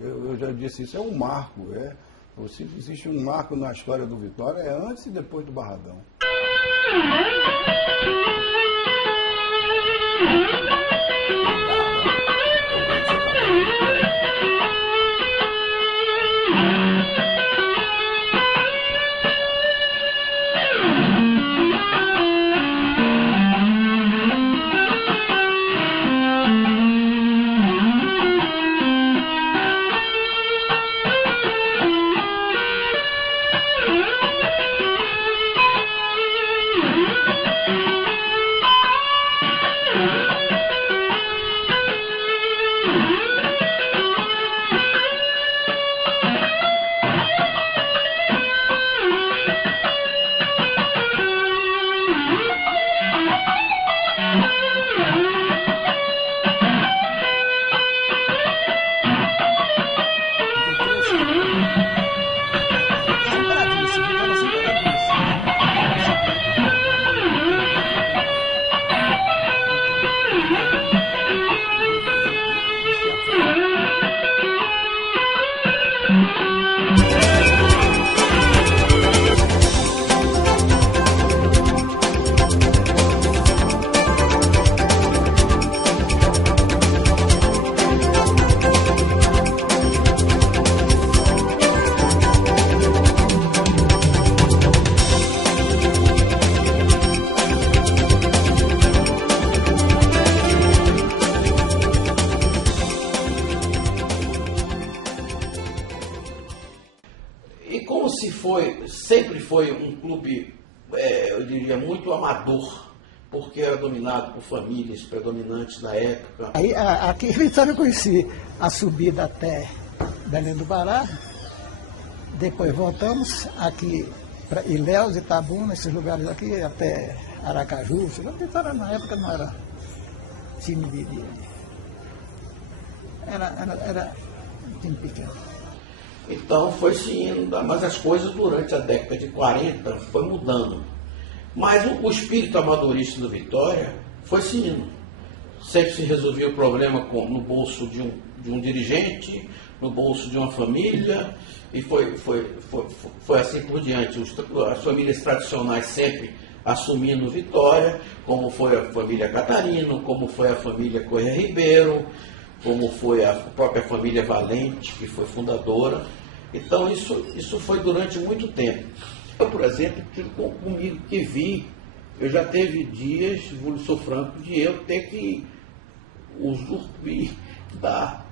Eu já disse isso, é um marco. Se existe um marco na história do Vitória, é antes e depois do Barradão. Sempre foi um clube, eu diria, muito amador, porque era dominado por famílias predominantes na época. Aí, aqui em Vitória eu conheci a subida até Belém do Pará, depois voltamos aqui para Ilhéus, Itabuna, esses lugares aqui, até Aracaju. Vitória na época não era time era time pequeno. Então foi se indo, mas as coisas durante a década de 40 foi mudando. Mas o espírito amadorista do Vitória foi se indo. Sempre se resolvia o problema no bolso de um dirigente, no bolso de uma família, e foi assim por diante. As famílias tradicionais sempre assumindo Vitória, como foi a família Catarino, como foi a família Corrêa Ribeiro, como foi a própria família Valente, que foi fundadora. Então isso foi durante muito tempo. Eu, por exemplo, comigo que vi, eu já teve dias, vou ser franco, de eu ter que usufruir da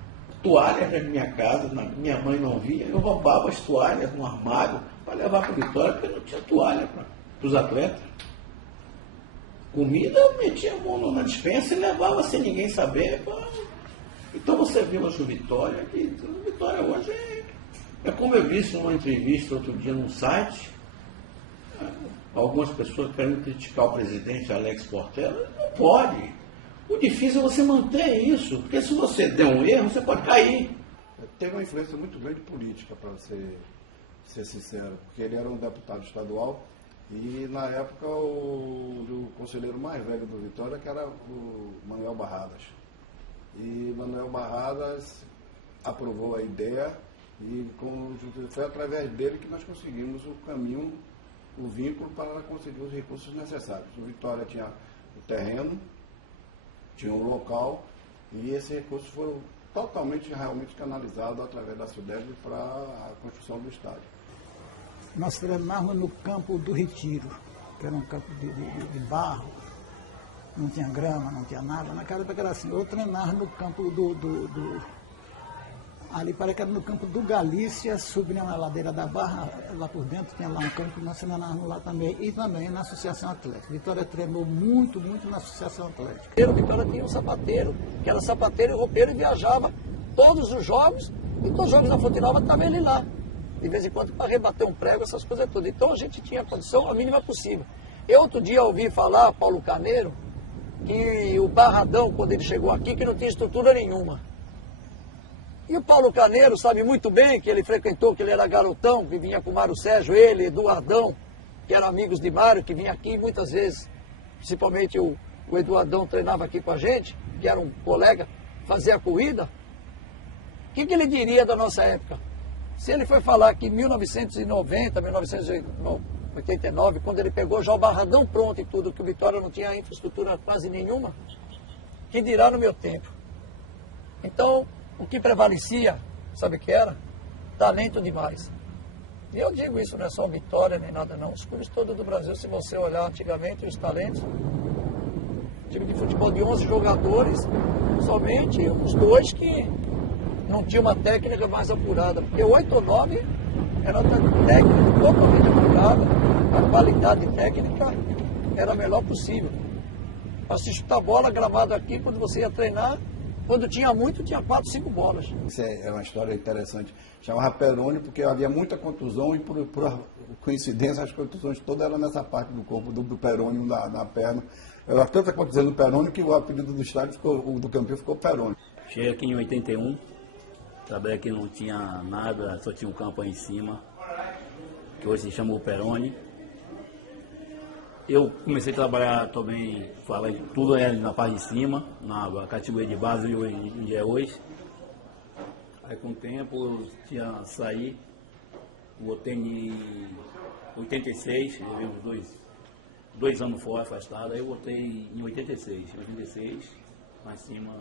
toalha na minha casa, minha mãe não via, eu roubava as toalhas no armário para levar para a Vitória, porque não tinha toalha para os atletas. Comida, eu metia a mão na despensa e levava sem ninguém saber. Então você viu hoje o Vitória, que o Vitória hoje é como eu disse numa entrevista outro dia num site, algumas pessoas querem criticar o presidente Alex Portela, não pode. O difícil é você manter isso, porque se você der um erro, você pode cair. Teve uma influência muito grande política, para ser sincero, porque ele era um deputado estadual e na época o conselheiro mais velho do Vitória, que era o Manuel Barradas. E Manuel Barradas aprovou a ideia e foi através dele que nós conseguimos o caminho, o vínculo para conseguir os recursos necessários. O Vitória tinha o terreno, tinha um local e esses recursos foram totalmente, realmente canalizados através da SUDEB para a construção do estádio. Nós treinávamos no campo do Retiro, que era um campo de barro, não tinha grama, não tinha nada. Naquela época era assim, eu treinava no campo ali parece que era no campo do Galícia, subindo na ladeira da Barra, lá por dentro tinha lá um campo, nós treinávamos lá também, e também na Associação Atlética. Vitória treinou muito na Associação Atlética. Vitória tinha um sapateiro, que era sapateiro e roupeiro e viajava todos os jogos, e todos os jogos da Fonte Nova estava ele lá. De vez em quando para rebater um prego, essas coisas todas. Então a gente tinha a condição a mínima possível. Eu outro dia ouvi falar, Paulo Carneiro, que o Barradão, quando ele chegou aqui, que não tinha estrutura nenhuma. E o Paulo Carneiro sabe muito bem que ele frequentou, que ele era garotão, que vinha com o Mário Sérgio, ele, Eduardão, que eram amigos de Mário, que vinha aqui muitas vezes, principalmente o Eduardão treinava aqui com a gente, que era um colega, fazia a corrida, que ele diria da nossa época? Se ele foi falar que em 1990, 1989, quando ele pegou já o Barradão pronto e tudo, que o Vitória não tinha infraestrutura quase nenhuma, que dirá no meu tempo? Então, o que prevalecia, sabe o que era? Talento demais. E eu digo isso, não é só Vitória nem nada não. Os clubes todos do Brasil, se você olhar antigamente os talentos, time de futebol de 11 jogadores, somente uns 2 que não tinham uma técnica mais apurada. Porque 8 ou 9 era uma técnica totalmente apurada, a qualidade técnica era a melhor possível. Para se chutar bola, gramado aqui, quando você ia treinar, quando tinha muito, tinha 4, 5 bolas. Isso é uma história interessante. Chamava Peroni porque havia muita contusão e por coincidência as contusões todas eram nessa parte do corpo do Peroni, na perna. Era tanta contusão no Peroni que o apelido do estádio, do campeão, ficou Peroni. Cheguei aqui em 81, trabalhei aqui, não tinha nada, só tinha um campo aí em cima, que hoje se chama o Peroni. Eu comecei a trabalhar também, tudo na parte de cima, na categoria de base, onde é hoje. Aí com o tempo eu tinha saído, voltei em 86, eu vi dois anos fora, afastado, aí eu voltei em 86. Em 86, lá em cima,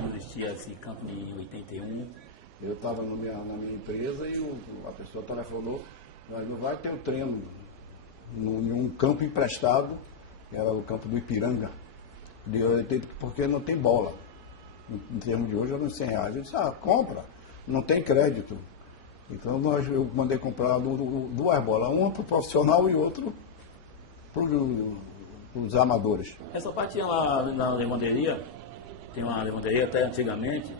não existia esse campo em 81. Eu estava na minha empresa e a pessoa telefonou, mas não vai ter o treino em um campo emprestado, que era o campo do Ipiranga, porque não tem bola. Em termos de hoje, eram R$100. Eu disse, compra, não tem crédito. Então eu mandei comprar 2 bolas, uma para o profissional e outra para os amadores. Essa parte lá na lavanderia, tem uma lavanderia até antigamente,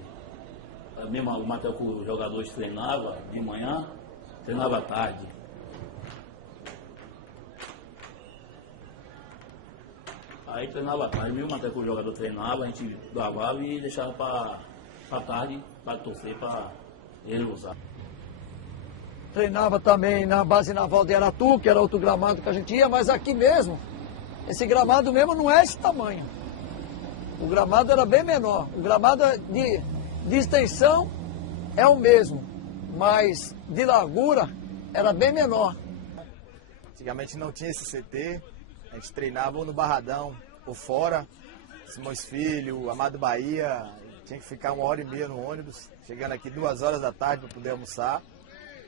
mesmo o material que os jogadores treinavam de manhã, treinava à tarde. Aí treinava à tarde, mesmo até que o jogador treinava, a gente lavava e deixava para tarde, para torcer, para ele usar. Treinava também na base naval de Aratu, que era outro gramado que a gente ia, mas aqui mesmo, esse gramado mesmo não é esse tamanho. O gramado era bem menor. O gramado de extensão é o mesmo, mas de largura era bem menor. Antigamente não tinha esse CT. A gente treinava ou no Barradão ou fora, Simões Filho, Amado Bahia, tinha que ficar 1h30 no ônibus, chegando aqui 2 horas da tarde para poder almoçar.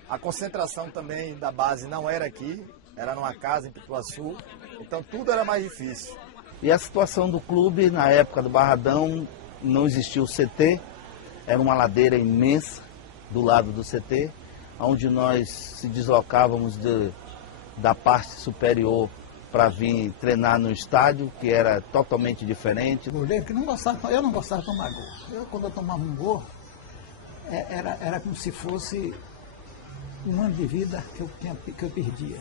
A concentração também da base não era aqui, era numa casa em Pituaçu, então tudo era mais difícil. E a situação do clube, na época do Barradão, não existia o CT, era uma ladeira imensa do lado do CT, onde nós se deslocávamos da parte superior para vir treinar no estádio, que era totalmente diferente. Goleiro que eu não gostava de tomar gol. Quando eu tomava um gol, era como se fosse um ano de vida que eu perdia.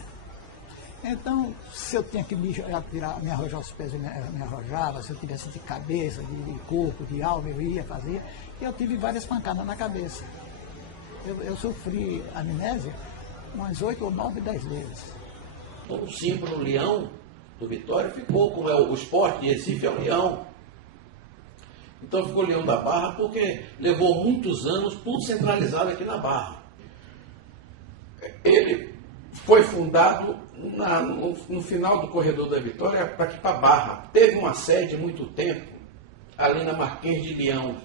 Então, se eu tinha que me arrojar os pés, eu me arrojava, se eu tivesse de cabeça, de corpo, de alma, eu ia, fazia. E eu tive várias pancadas na cabeça. Eu sofri amnésia umas 8 ou 9, 10 vezes. Então, o símbolo leão do Vitória ficou, como é o Sport de Recife, é o leão. Então ficou Leão da Barra porque levou muitos anos tudo centralizado aqui na Barra. Ele foi fundado no final do Corredor da Vitória para aqui para a Barra. Teve uma sede muito tempo ali na Marquês de Leão,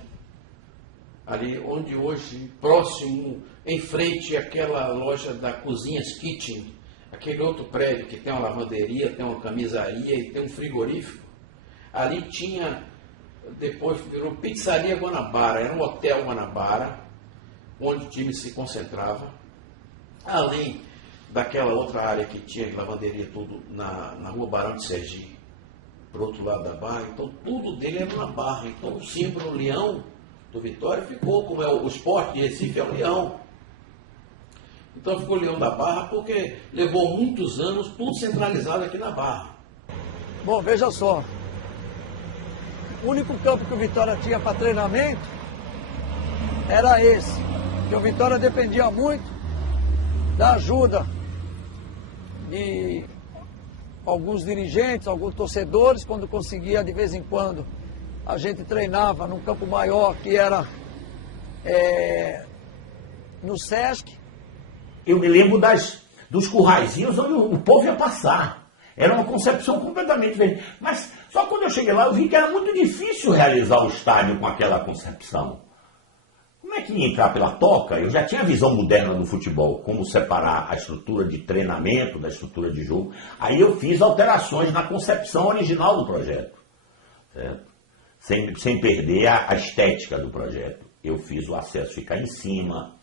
ali onde hoje, próximo, em frente àquela loja da Cozinhas Kitchen, aquele outro prédio que tem uma lavanderia, tem uma camisaria e tem um frigorífico. Ali tinha, depois virou Pizzaria Guanabara, era um hotel Guanabara, onde o time se concentrava. Além daquela outra área que tinha lavanderia, tudo na rua Barão de Sergipe, para o outro lado da Barra. Então tudo dele era na Barra. Então o símbolo leão do Vitória ficou, como é o Sport de Recife, é o leão. Então ficou Leão da Barra porque levou muitos anos tudo centralizado aqui na Barra. Bom, veja só. O único campo que o Vitória tinha para treinamento era esse. Que o Vitória dependia muito da ajuda de alguns dirigentes, alguns torcedores, quando conseguia de vez em quando. A gente treinava num campo maior que era no Sesc. Eu me lembro dos curraizinhos onde o povo ia passar. Era uma concepção completamente diferente. Mas só quando eu cheguei lá eu vi que era muito difícil realizar o estádio com aquela concepção. Como é que ia entrar pela toca? Eu já tinha a visão moderna do futebol, como separar a estrutura de treinamento da estrutura de jogo. Aí eu fiz alterações na concepção original do projeto, certo? Sem perder a estética do projeto. Eu fiz o acesso ficar em cima,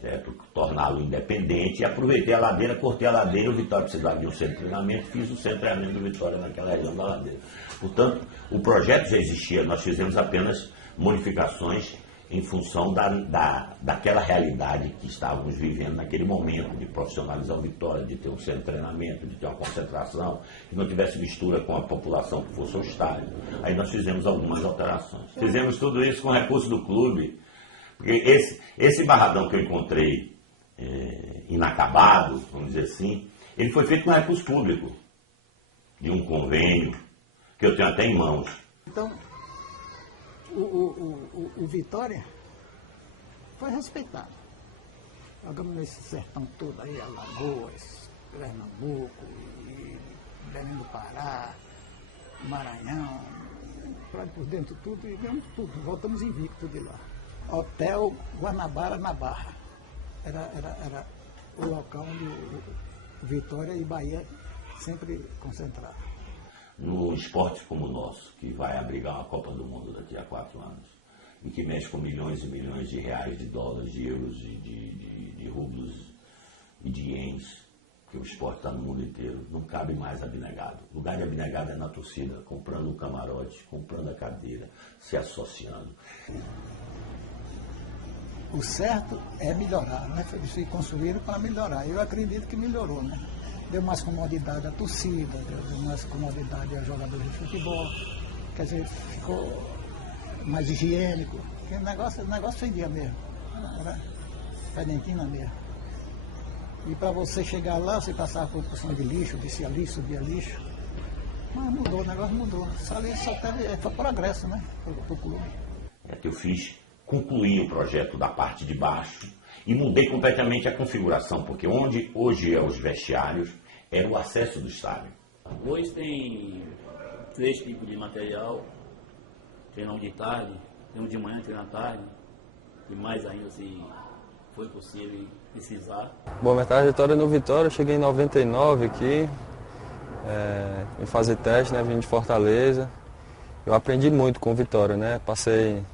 certo? Torná-lo independente, e aproveitei a ladeira, cortei a ladeira. O Vitória precisava de um centro de treinamento, fiz o centro de treinamento do Vitória naquela região da ladeira. Portanto, o projeto já existia, nós fizemos apenas modificações em função daquela realidade que estávamos vivendo naquele momento, de profissionalizar o Vitória, de ter um centro de treinamento, de ter uma concentração, que não tivesse mistura com a população que fosse ao estádio. Aí nós fizemos algumas alterações. Fizemos tudo isso com recursos do clube, porque esse barradão que eu encontrei inacabado, vamos dizer assim, ele foi feito com recurso público, de um convênio, que eu tenho até em mãos. Então, o Vitória foi respeitado. Jogamos nesse sertão todo aí, Alagoas, Pernambuco, Belém do Pará, Maranhão, por dentro tudo, e ganhamos tudo. Voltamos invicto de lá. Hotel Guanabara, na Barra. Era o local onde o Vitória e Bahia sempre concentraram. No esporte como o nosso, que vai abrigar uma Copa do Mundo daqui a 4 anos, e que mexe com milhões e milhões de reais, de dólares, de euros, de rublos e de ienes, porque o esporte está no mundo inteiro, não cabe mais abnegado. O lugar de abnegado é na torcida, comprando o camarote, comprando a cadeira, se associando. O certo é melhorar, né? Eles construíram para melhorar. Eu acredito que melhorou, né? Deu mais comodidade à torcida, deu mais comodidade aos jogadores de futebol, quer dizer, ficou mais higiênico, porque o negócio fedia mesmo, era fedentina mesmo. E para você chegar lá, você passava por cima de lixo, descia lixo, subia lixo, mas mudou, o negócio mudou. Só teve, foi progresso, né, para o clube. Que eu fiz, concluí o projeto da parte de baixo e mudei completamente a configuração, porque onde hoje é os vestiários, era o acesso do estádio. Hoje tem 3 tipos de material, treinam de tarde, treinam de manhã, treinam à tarde, e mais ainda se foi possível precisar. Bom, minha trajetória no Vitória, eu cheguei em 99 aqui, em fazer teste, né, vim de Fortaleza. Eu aprendi muito com o Vitória, né, passei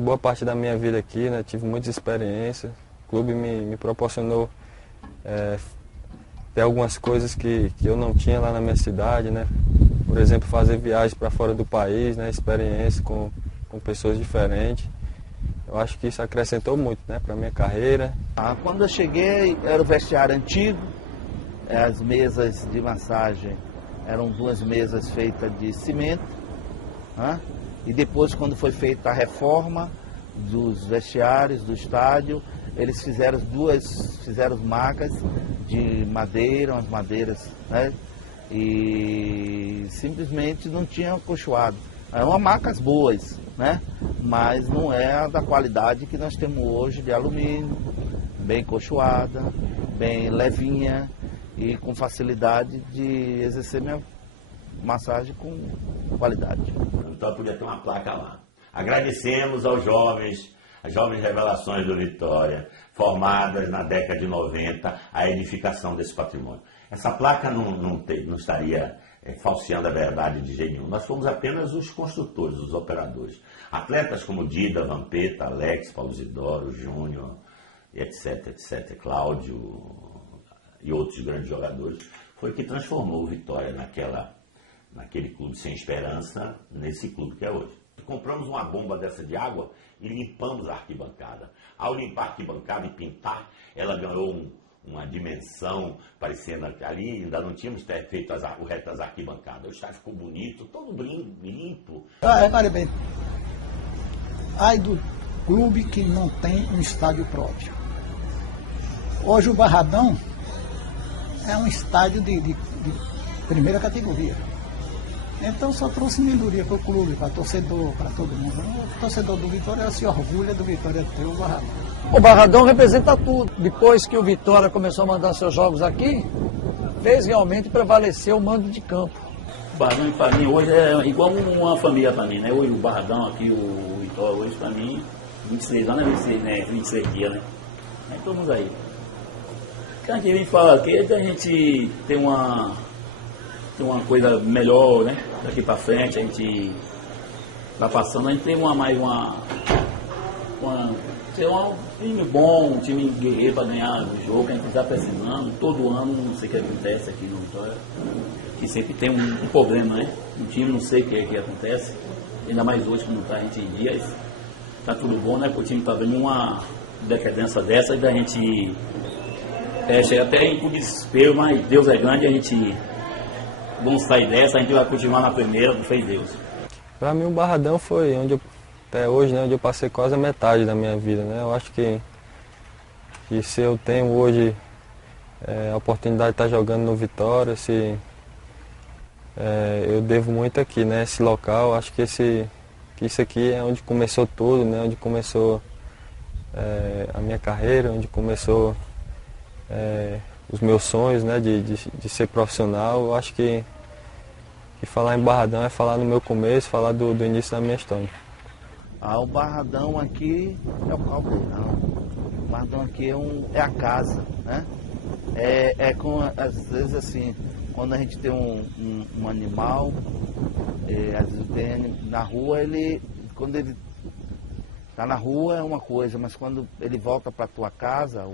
boa parte da minha vida aqui, né, tive muitas experiências. O clube me proporcionou ter algumas coisas que eu não tinha lá na minha cidade, né? Por exemplo, fazer viagens para fora do país, né? Experiência com pessoas diferentes. Eu acho que isso acrescentou muito, né, para a minha carreira. Quando eu cheguei, era o vestiário antigo, as mesas de massagem eram 2 mesas feitas de cimento, né? E depois, quando foi feita a reforma dos vestiários, do estádio, eles fizeram macas de madeira, umas madeiras, né? E simplesmente não tinham acolchoado. Eram macas boas, né? Mas não é da qualidade que nós temos hoje de alumínio, bem acolchoada, bem levinha e com facilidade de exercer minha massagem com qualidade. Então podia ter uma placa lá. Agradecemos aos jovens, as jovens revelações do Vitória, formadas na década de 90, a edificação desse patrimônio. Essa placa não estaria falseando a verdade de jeito nenhum. Nós fomos apenas os construtores, os operadores. Atletas como Dida, Vampeta, Alex, Paulo Isidoro, Júnior, etc., Cláudio e outros grandes jogadores, foi que transformou o Vitória naquele clube sem esperança, nesse clube que é hoje. Compramos uma bomba dessa de água e limpamos a arquibancada. Ao limpar a arquibancada e pintar, ela ganhou uma dimensão parecendo ali, ainda não tínhamos feito o resto das arquibancadas. O estádio ficou bonito, todo limpo. Repare bem, ai do clube que não tem um estádio próprio. Hoje o Barradão é um estádio de primeira categoria. Então só trouxe melhoria para o clube, para torcedor, para todo mundo. O torcedor do Vitória se orgulha do Vitória ter o Barradão. O Barradão representa tudo. Depois que o Vitória começou a mandar seus jogos aqui, fez realmente prevalecer o mando de campo. O Barradão para mim hoje é igual uma família para mim, né? Hoje o Barradão aqui, o Vitória, hoje para mim, 26 anos é 26, né? 26 dias, né? Aí estamos aí. Quando a gente vem falar aqui, a gente tem uma coisa melhor, né? Daqui para frente, a gente vai passando, a gente tem um time bom, um time guerreiro para ganhar o jogo, que a gente está precisando. Todo ano, não sei o que acontece aqui no Vitória, que sempre tem um problema, né? Um time, não sei o que acontece, ainda mais hoje que não está a gente em dias. Está tudo bom, né? Porque o time está vendo uma decadência dessa e da gente chega até em desespero, mas Deus é grande, a gente vamos sair dessa, a gente vai continuar na primeira, com fé em Deus. Para mim o Barradão foi onde eu, até hoje, né, onde eu passei quase a metade da minha vida, né? Eu acho que se eu tenho hoje a oportunidade de estar jogando no Vitória, eu devo muito aqui, né? Esse local, acho que isso aqui é onde começou tudo, né? Onde começou a minha carreira, onde começou os meus sonhos, né, de ser profissional. Eu acho que falar em Barradão é falar no meu começo, falar do início da minha história. O Barradão aqui é o caldeirão. O Barradão aqui é a casa, né? Às vezes assim, quando a gente tem um animal, às vezes tem na rua, quando ele está na rua é uma coisa, mas quando ele volta para a tua casa,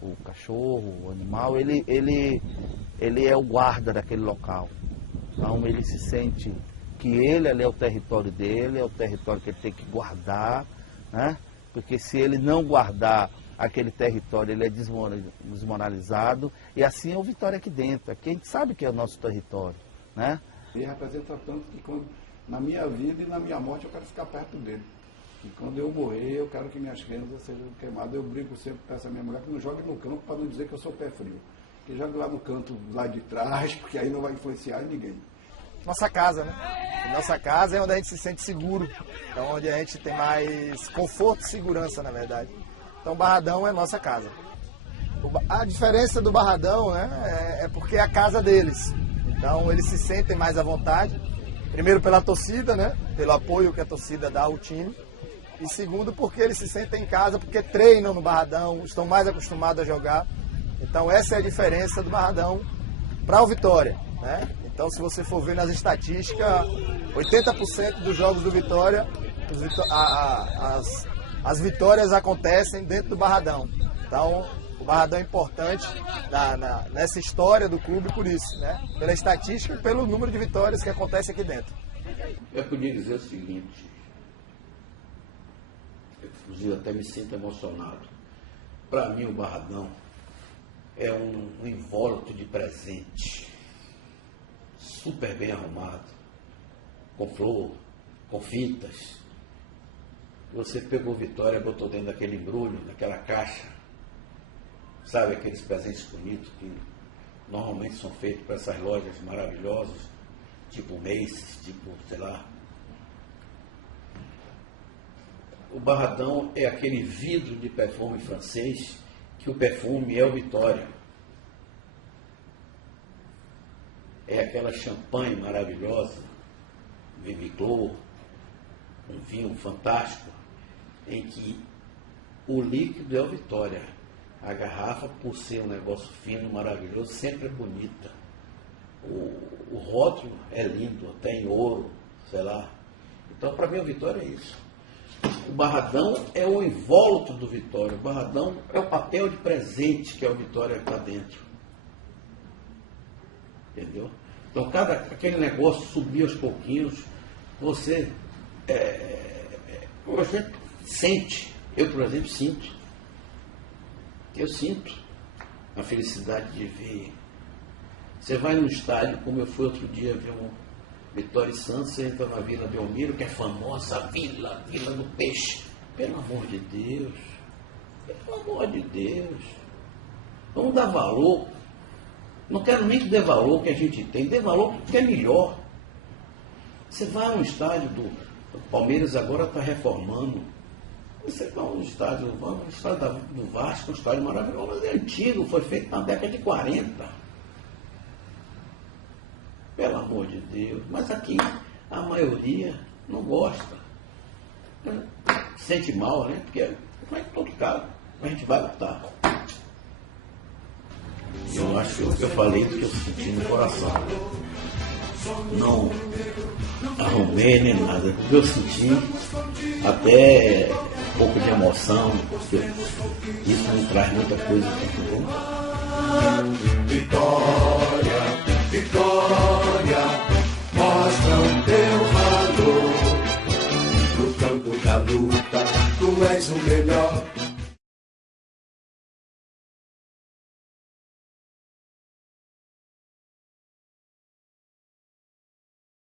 o cachorro, o animal, ele é o guarda daquele local. Então ele se sente que ele ali é o território dele, é o território que ele tem que guardar, né? Porque se ele não guardar aquele território, ele é desmoralizado. E assim é o Vitória aqui dentro. Aqui a gente sabe que é o nosso território, né? Ele representa tanto que na minha vida e na minha morte eu quero ficar perto dele. E quando eu morrer, eu quero que minhas rendas sejam queimadas. Eu brigo sempre com essa minha mulher que não jogue no campo para não dizer que eu sou pé frio. Que jogue lá no canto, lá de trás, porque aí não vai influenciar ninguém. Nossa casa, né? E nossa casa é onde a gente se sente seguro. Então, onde a gente tem mais conforto e segurança, na verdade. Então, o Barradão é nossa casa. A diferença do Barradão, né, é porque é a casa deles. Então, eles se sentem mais à vontade. Primeiro, pela torcida, né? Pelo apoio que a torcida dá ao time. E segundo, porque eles se sentem em casa, porque treinam no Barradão, estão mais acostumados a jogar. Então essa é a diferença do Barradão para o Vitória, né? Então se você for ver nas estatísticas, 80% dos jogos do Vitória, as vitórias acontecem dentro do Barradão. Então o Barradão é importante nessa história do clube por isso, né? Pela estatística e pelo número de vitórias que acontece aqui dentro. Eu podia dizer o seguinte, inclusive até me sinto emocionado. Para mim o Barradão é um invólucro de presente, super bem arrumado, com flor, com fitas. Você pegou Vitória, botou dentro daquele embrulho, daquela caixa, sabe, aqueles presentes bonitos que normalmente são feitos para essas lojas maravilhosas, tipo Macy's, tipo, sei lá. O Barradão é aquele vidro de perfume francês, que o perfume é o Vitória. É aquela champanhe maravilhosa, Viviclor, um vinho fantástico, em que o líquido é o Vitória. A garrafa, por ser um negócio fino, maravilhoso, sempre é bonita. O rótulo é lindo, até em ouro, sei lá. Então, para mim, o Vitória é isso. O Barradão é o invólucro do Vitória. O Barradão é o papel de presente que é o Vitória está dentro. Entendeu? Então, aquele negócio subir aos pouquinhos, você sente. Eu, por exemplo, sinto. Eu sinto a felicidade de ver. Você vai no estádio, como eu fui outro dia ver um Vitória e Santos, você entra na Vila Belmiro, que é famosa, a Vila do Peixe. Pelo amor de Deus. Pelo amor de Deus. Vamos dar valor. Não quero nem que dê valor que a gente tem. Dê valor que é melhor. Você vai a um estádio do Palmeiras, agora está reformando. Você vai a um estádio do Vasco, um estádio maravilhoso, mas é antigo, foi feito na década de 40. Pelo amor de Deus. Mas aqui a maioria não gosta. Sente mal, né? Porque não é todo caso. A gente vai lutar. Eu acho que eu falei do que eu senti no coração. Não arrumei nem nada. O que eu senti, até um pouco de emoção, porque isso me traz muita coisa.